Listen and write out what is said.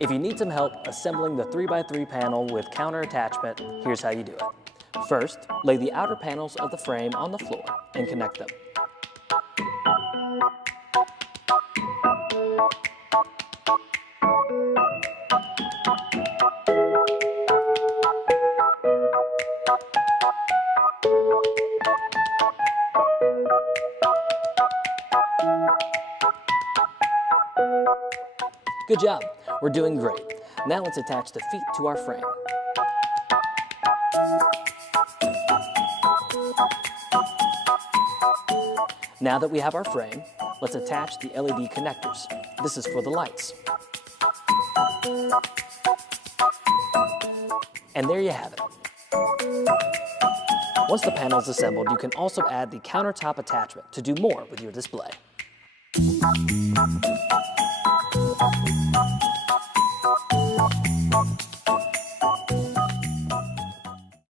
If you need some help assembling the 3x3 panel with counter attachment, here's how you do it. First, lay the outer panels of the frame on the floor and connect them. Good job, we're doing great. Now let's attach the feet to our frame. Now that we have our frame, let's attach the LED connectors. This is for the lights. And there you have it. Once the panel is assembled, you can also add the countertop attachment to do more with your display.